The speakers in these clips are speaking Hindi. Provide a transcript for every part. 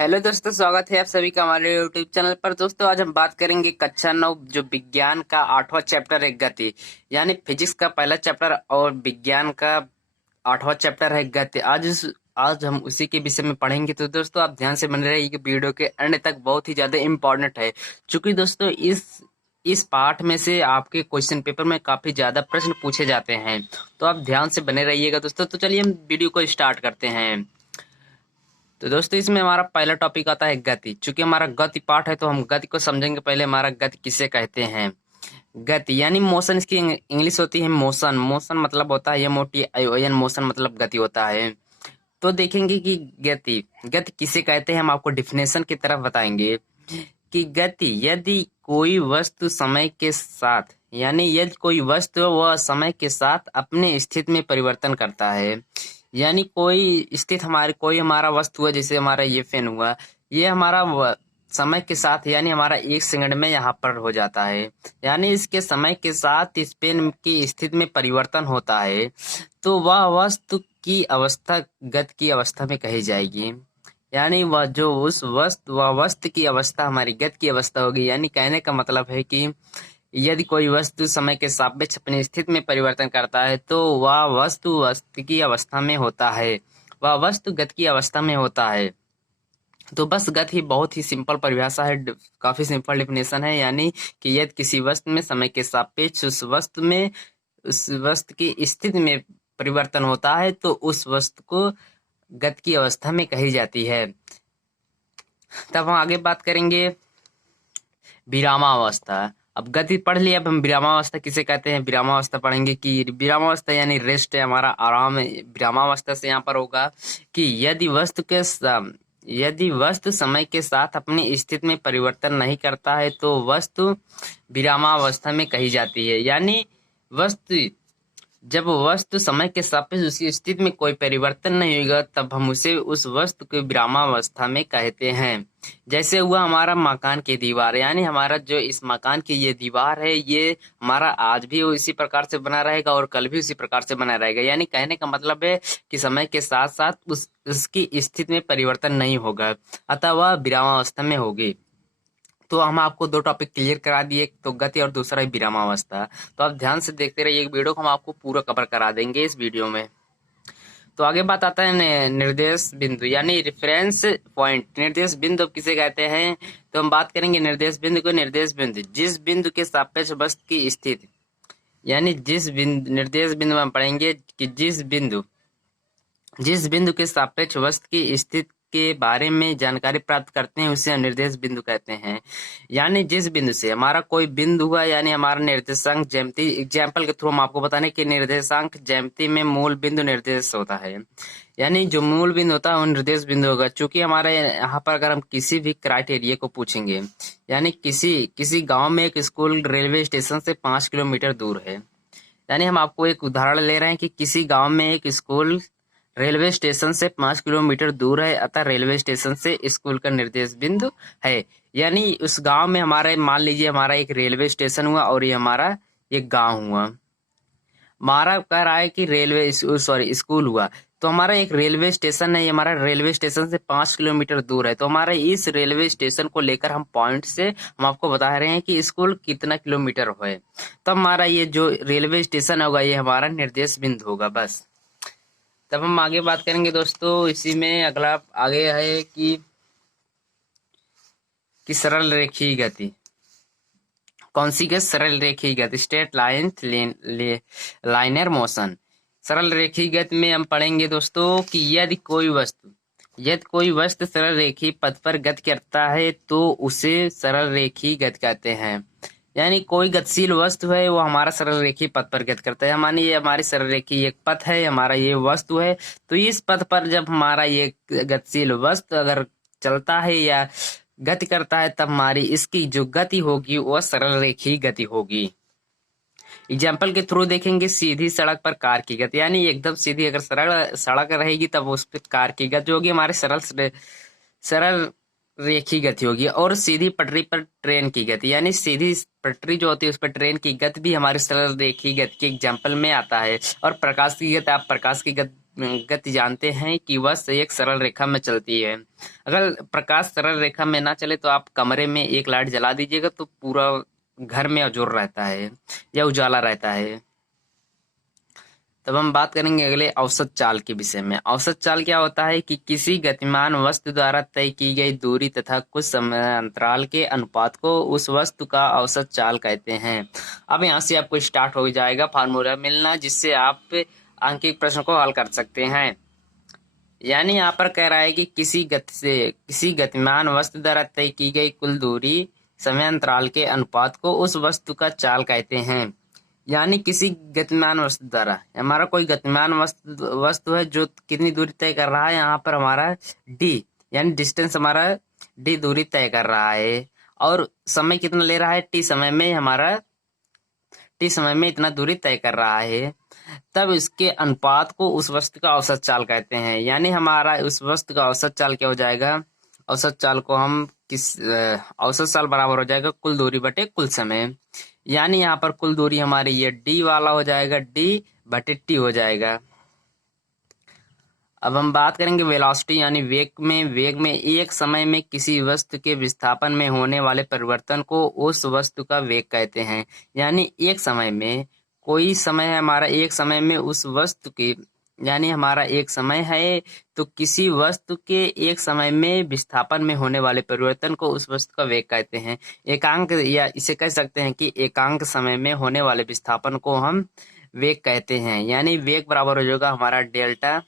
हेलो दोस्तों, स्वागत है आप सभी का हमारे यूट्यूब चैनल पर। दोस्तों आज हम बात करेंगे कक्षा 9 जो विज्ञान का 8वां चैप्टर है गति, यानी फिजिक्स का पहला चैप्टर और विज्ञान का 8वां चैप्टर है गति। आज हम उसी के विषय में पढ़ेंगे। तो दोस्तों आप ध्यान से बने रहिए, वीडियो के एंड तक बहुत ही ज्यादा इम्पोर्टेंट है, क्योंकि दोस्तों इस पाठ में से आपके क्वेश्चन पेपर में काफी ज्यादा प्रश्न पूछे जाते हैं। तो आप ध्यान से बने रहिएगा दोस्तों। तो चलिए हम वीडियो को स्टार्ट करते हैं। तो दोस्तों इसमें हमारा पहला टॉपिक आता है गति। चूंकि हमारा गति पाठ है तो हम गति को समझेंगे। पहले हमारा गति किसे कहते हैं। गति यानी मोशन, इसकी इंग्लिश होती है मोशन। मोशन मतलब होता है MOTION, मोशन मतलब गति होता है। तो देखेंगे कि गति गति किसे कहते हैं। हम आपको डिफिनेशन की तरफ बताएंगे कि गति यदि कोई वस्तु समय के साथ, यानी यदि कोई वस्तु वह समय के साथ अपने स्थिति में परिवर्तन करता है, यानी कोई हमारा वस्तु है, जैसे हमारा ये फैन हुआ, ये हमारा समय के साथ यानी हमारा 1 सेकंड में यहाँ पर हो जाता है, यानी इसके समय के साथ इस पेन की स्थिति में परिवर्तन होता है, तो वह वस्तु की अवस्था गति की अवस्था में कही जाएगी। यानी वह वस्तु की अवस्था हमारी गति की अवस्था होगी। यानी कहने का मतलब है कि यदि कोई वस्तु समय के सापेक्ष अपनी स्थिति में परिवर्तन करता है तो वह वस्तु की अवस्था में होता है, वह वस्तु गति की अवस्था में होता है। तो बस गति बहुत ही सिंपल परिभाषा है, काफी सिंपल डिफिनेशन है। यानी कि यदि किसी वस्तु में समय के सापेक्ष उस वस्तु की स्थिति में परिवर्तन होता है तो उस वस्तु को गति की अवस्था में कही जाती है। तब हम आगे बात करेंगे विरामावस्था। अब गति पढ़ लिया, अब हम विरामावस्था किसे कहते हैं। विरामावस्था पढ़ेंगे कि विरामावस्था यानी रेस्ट है, हमारा आराम है। विरामावस्था से यहाँ पर होगा कि यदि वस्तु समय के साथ अपनी स्थिति में परिवर्तन नहीं करता है तो वस्तु विरामावस्था में कही जाती है। यानी जब वस्तु समय के सापेक्ष उसकी स्थिति में कोई परिवर्तन नहीं होगा तब हम उस वस्तु को विरामावस्था में कहते हैं। जैसे हुआ हमारा मकान की दीवार, यानी हमारा जो इस मकान की ये दीवार है, ये हमारा आज भी इसी प्रकार से बना रहेगा और कल भी उसी प्रकार से बना रहेगा। यानी कहने का मतलब है कि समय के साथ साथ उसकी स्थिति में परिवर्तन नहीं होगा, अतः वह विरामावस्था में होगी। तो हम आपको 2 टॉपिक क्लियर करा दिए, एक तो गति और दूसरा विरामावस्था। तो आप ध्यान से देखते रहिए, वीडियो को हम आपको पूरा कवर करा देंगे इस वीडियो में। तो आगे बात आता है निर्देश बिंदु यानी रेफरेंस पॉइंट। निर्देश बिंदु किसे कहते हैं, तो हम बात करेंगे निर्देश बिंदु को। निर्देश बिंदु जिस बिंदु के सापेक्ष वस्तु की स्थिति, यानी निर्देश बिंदु में हम पढ़ेंगे कि जिस बिंदु के सापेक्ष वस्तु की स्थिति के बारे में जानकारी प्राप्त करते हैं उसे निर्देश बिंदु कहते हैं। यानी जिस बिंदु से हमारा कोई बिंदु हुआ, यानी हमारा निर्देशांक ज्यामिति, एग्जाम्पल के थ्रू हम आपको बताने कि निर्देशांक ज्यामिति में मूल बिंदु निर्देश होता है। यानी जो मूल बिंदु होता है वो निर्देश बिंदु होगा। चूंकि हमारे यहाँ पर अगर हम किसी भी क्राइटेरिया को पूछेंगे, यानी किसी गाँव में एक स्कूल रेलवे स्टेशन से 5 किलोमीटर दूर है, यानी हम आपको एक उदाहरण ले रहे हैं कि किसी गांव में एक स्कूल रेलवे स्टेशन से 5 किलोमीटर दूर है, अतः रेलवे स्टेशन से स्कूल का निर्देश बिंदु है। यानी उस गांव में हमारा, मान लीजिए हमारा एक रेलवे स्टेशन हुआ और ये हमारा एक गांव हुआ। हमारा कह रहा है कि स्कूल हुआ, तो हमारा एक रेलवे स्टेशन है, ये हमारा रेलवे स्टेशन से 5 किलोमीटर दूर है। तो हमारे इस रेलवे स्टेशन को लेकर हम पॉइंट से हम आपको बता रहे हैं कि स्कूल कितना किलोमीटर है। तो हमारा ये जो रेलवे स्टेशन होगा ये हमारा निर्देश बिंदु होगा। बस तब हम आगे बात करेंगे दोस्तों। इसी में अगला आगे है कि सरल रेखीय गति। कौन सी गति, सरल रेखीय गति, स्ट्रेट लाइनर मोशन। सरल रेखीय गति में हम पढ़ेंगे दोस्तों कि यदि कोई वस्तु सरल रेखीय पथ पर गति करता है तो उसे सरल रेखीय गति कहते हैं। यानी कोई गतिशील वस्तु है वो हमारा सरल रेखीय पथ पर गति करता है। मानिए ये हमारी सरल रेखीय एक पथ है, हमारा ये वस्तु है, तो इस पथ पर जब हमारा ये गतिशील वस्तु अगर चलता है या गति करता है तब हमारी इसकी जो गति होगी वह सरल रेखीय गति होगी। एग्जाम्पल के थ्रू देखेंगे, सीधी सड़क पर कार की गति, यानी एकदम सीधी अगर सरल सड़क रहेगी तब उस पर कार की गति होगी, हमारे सरल रेखीय गति होगी। और सीधी पटरी पर ट्रेन की गति, यानी सीधी पटरी जो होती है उस पर ट्रेन की गति भी हमारे सरल रेखीय गति के एग्जाम्पल में आता है। और प्रकाश की गति, आप प्रकाश की गति गति जानते हैं कि वह एक सरल रेखा में चलती है। अगर प्रकाश सरल रेखा में ना चले तो आप कमरे में एक लाइट जला दीजिएगा तो पूरा घर में अजोर रहता है या उजाला रहता है। तब हम बात करेंगे अगले औसत चाल के विषय में। औसत चाल क्या होता है कि किसी गतिमान वस्तु द्वारा तय की गई दूरी तथा कुछ समय अंतराल के अनुपात को उस वस्तु का औसत चाल कहते हैं। अब यहाँ से आपको स्टार्ट हो जाएगा फार्मूला मिलना, जिससे आप अंकित प्रश्न को हल कर सकते हैं। यानी यहाँ पर कह रहा है कि किसी गतिमान वस्तु द्वारा तय की गई कुल दूरी समय अंतराल के अनुपात को उस वस्तु का चाल कहते हैं। यानी किसी गतिमान वस्तु द्वारा, हमारा कोई गतिमान वस्तु है जो कितनी दूरी तय कर रहा है, यहाँ पर हमारा डी यानी डिस्टेंस हमारा डी दूरी तय कर रहा है, और समय कितना ले रहा है, टी समय में इतना दूरी तय कर रहा है। तब इसके अनुपात को उस वस्तु का औसत चाल कहते हैं। यानी हमारा उस वस्तु का औसत चाल क्या हो जाएगा, औसत चाल को हम औसत चाल बराबर हो जाएगा कुल दूरी बटे कुल समय। यानी यहाँ पर कुल दूरी हमारी ये डी वाला हो जाएगा, डी बटे टी हो जाएगा। अब हम बात करेंगे वेलोसिटी यानी वेग में एक समय में किसी वस्तु के विस्थापन में होने वाले परिवर्तन को उस वस्तु का वेग कहते हैं। यानी एक समय में कोई समय है हमारा, एक समय में उस वस्तु की, यानी हमारा एक समय है तो किसी वस्तु के एक समय में विस्थापन में होने वाले परिवर्तन को उस वस्तु का वेग कहते हैं। एकांक, या इसे कह सकते हैं कि एकांक समय में होने वाले विस्थापन को हम वेग कहते हैं। यानी वेग बराबर हो जाएगा हमारा डेल्टा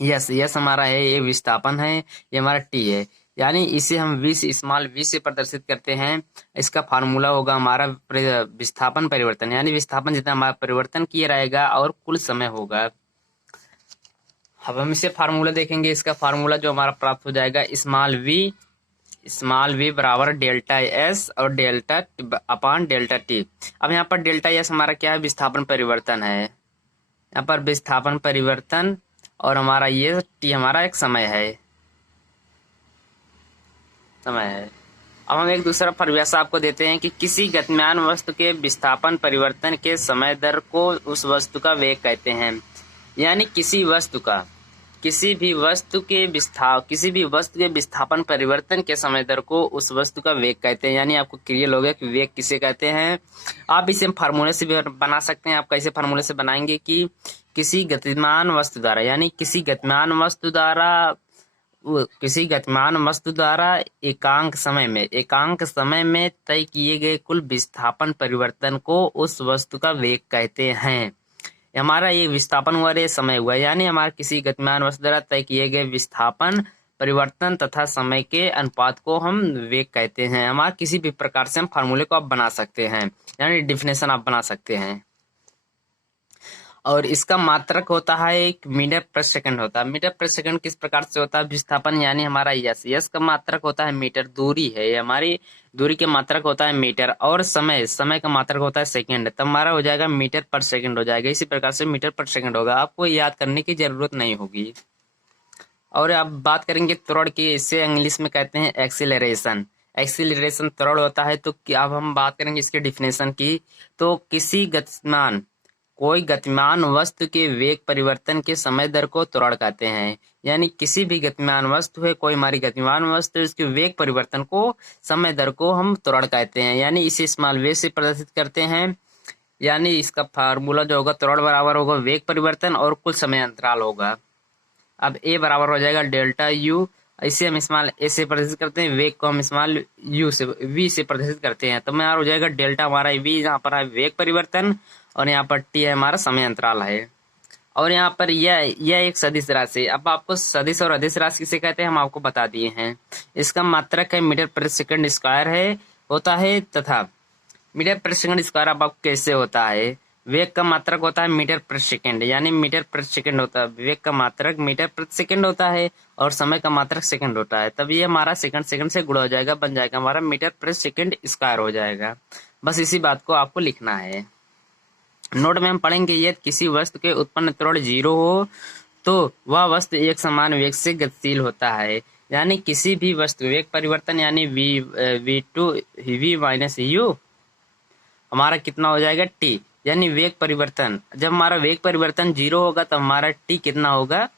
यस हमारा है, ये विस्थापन है, ये हमारा टी है। यानी इसे हम स्मॉल वी से प्रदर्शित करते हैं। इसका फार्मूला होगा हमारा विस्थापन परिवर्तन, यानी विस्थापन जितना हमारा परिवर्तन किया रहेगा और कुल समय होगा। अब हम इसे फार्मूला देखेंगे। इसका फार्मूला जो हमारा प्राप्त हो जाएगा स्मॉल वी बराबर डेल्टा एस और डेल्टा अपॉन डेल्टा टी। अब यहाँ पर डेल्टा एस हमारा क्या है, विस्थापन परिवर्तन है, यहाँ पर विस्थापन परिवर्तन, और हमारा ये टी हमारा एक समय है। अब हम एक दूसरा परिभाषा आपको देते हैं कि किसी गतिमान वस्तु के विस्थापन परिवर्तन के समय दर को उस वस्तु का वेग कहते हैं। यानी किसी भी वस्तु के विस्थापन परिवर्तन के समय दर को उस वस्तु का वेग कहते हैं। यानी आपको क्लियर हो गया कि वेग किसे कहते हैं। आप इसे फार्मूले से भी बना सकते हैं। आप कैसे फार्मूले से बनाएंगे कि किसी गतिमान वस्तु द्वारा, यानी किसी गतिमान वस्तु द्वारा एकांक समय में तय किए गए कुल विस्थापन परिवर्तन को उस वस्तु का वेग कहते हैं। हमारा ये विस्थापन हुआ, ये समय हुआ, यानी हमारा किसी गतिमान वस्तु द्वारा तय किए गए विस्थापन परिवर्तन तथा समय के अनुपात को हम वेग कहते हैं। हमारा किसी भी प्रकार से हम फार्मूले को आप बना सकते हैं, यानी डिफिनेशन आप बना सकते हैं। और इसका मात्रक होता है एक मीटर प्रति सेकंड होता है। मीटर प्रति सेकंड किस प्रकार से होता है, विस्थापन यानी हमारा यस का मात्रक होता है मीटर, दूरी है हमारी, दूरी के मात्रक होता है मीटर, और समय का मात्रक होता है सेकंड। तब हमारा हो जाएगा मीटर पर सेकंड हो जाएगा। इसी प्रकार से मीटर पर सेकंड होगा, आपको याद करने की जरूरत नहीं होगी। और अब बात करेंगे त्वरण की, इससे इंग्लिश में कहते हैं एक्सीलरेशन त्वरण होता है। तो अब हम बात करेंगे इसके डिफिनेशन की। तो कोई गतिमान वस्तु के वेग परिवर्तन के समय दर को त्वरण कहते हैं। यानी किसी भी गतिमान वस्तु है, कोई हमारी गतिमान वस्तु है, उसके वेग परिवर्तन को, समय दर को हम त्वरण कहते हैं। यानी इसे स्मॉल वे से प्रदर्शित करते हैं। यानी इसका फार्मूला जो होगा, त्वरण बराबर होगा वेग परिवर्तन और कुल समय अंतराल होगा। अब ए बराबर हो जाएगा डेल्टा यू, इसे हम स्मॉल ए से प्रदर्शित करते हैं, वेग को हम स्मॉल वी से प्रदर्शित करते हैं। तो यहाँ हो जाएगा डेल्टा हमारा वी, यहाँ पर है वेग परिवर्तन, और यहाँ पर टी है हमारा समय अंतराल है। और यहाँ पर यह एक सदिश राशि। अब आपको सदिश और अदिश राशि किसे कहते हैं हम आपको बता दिए हैं। इसका मात्रक है मीटर प्रति सेकंड स्क्वायर होता है, तथा मीटर प्रति सेकंड स्क्वायर अब आपको कैसे होता है, वेग का मात्रक होता है मीटर प्रति सेकंड, यानी मीटर प्रति सेकंड होता है, वेग का मात्रक मीटर प्रति सेकंड होता है, और समय का मात्रक सेकंड होता है। तब ये हमारा सेकंड से गुणा हो जाएगा, बन जाएगा हमारा मीटर प्रति सेकंड स्क्वायर हो जाएगा। बस इसी बात को आपको लिखना है। नोट में हम पढ़ेंगे, यदि किसी वस्तु के उत्पन्न त्वरण 0 हो तो वह वस्तु एक समान वेग से गतिशील होता है। यानी किसी भी वस्तु वेग परिवर्तन यानी v माइनस u हमारा कितना हो जाएगा टी, यानी वेग परिवर्तन, जब हमारा वेग परिवर्तन 0 होगा तो हमारा टी कितना होगा,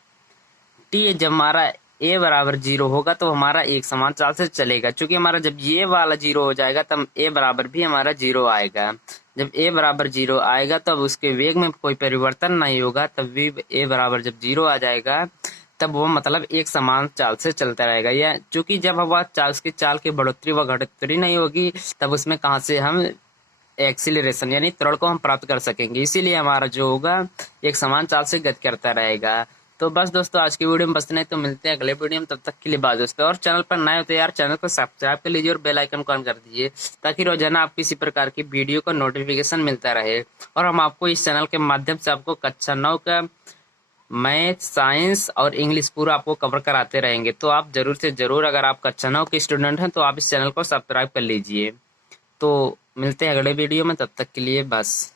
टी जब हमारा ए बराबर 0 होगा तो हमारा एक समान चाल से चलेगा। क्योंकि हमारा जब ये वाला 0 हो जाएगा तब ए बराबर भी हमारा 0 आएगा। जब ए बराबर 0 आएगा तब उसके वेग में कोई परिवर्तन नहीं होगा, तब भी ए बराबर जब 0 आ जाएगा तब वो मतलब एक समान चाल से चलता रहेगा। या चूंकि जब हवा चाल की बढ़ोतरी व घटोतरी नहीं होगी तब उसमें कहाँ से हम एक्सीलरेशन यानी त्वरण को हम प्राप्त कर सकेंगे। इसीलिए हमारा जो होगा एक समान चाल से गति करता रहेगा। तो बस दोस्तों आज की वीडियो में बस नहीं, तो मिलते हैं अगले वीडियो में, तब तक के लिए बाय दोस्तों। और चैनल पर नए हो तो यार चैनल को सब्सक्राइब कर लीजिए और बेल आइकन को ऑन कर दीजिए, ताकि रोजाना आपको इसी प्रकार की वीडियो का नोटिफिकेशन मिलता रहे। और हम आपको इस चैनल के माध्यम से आपको कक्षा 9 का मैथ, साइंस और इंग्लिश पूरा आपको कवर कराते रहेंगे। तो आप जरूर से जरूर, अगर आप कक्षा 9 के स्टूडेंट हैं तो आप इस चैनल को सब्सक्राइब कर लीजिए। तो मिलते हैं अगले वीडियो में, तब तक के लिए बस।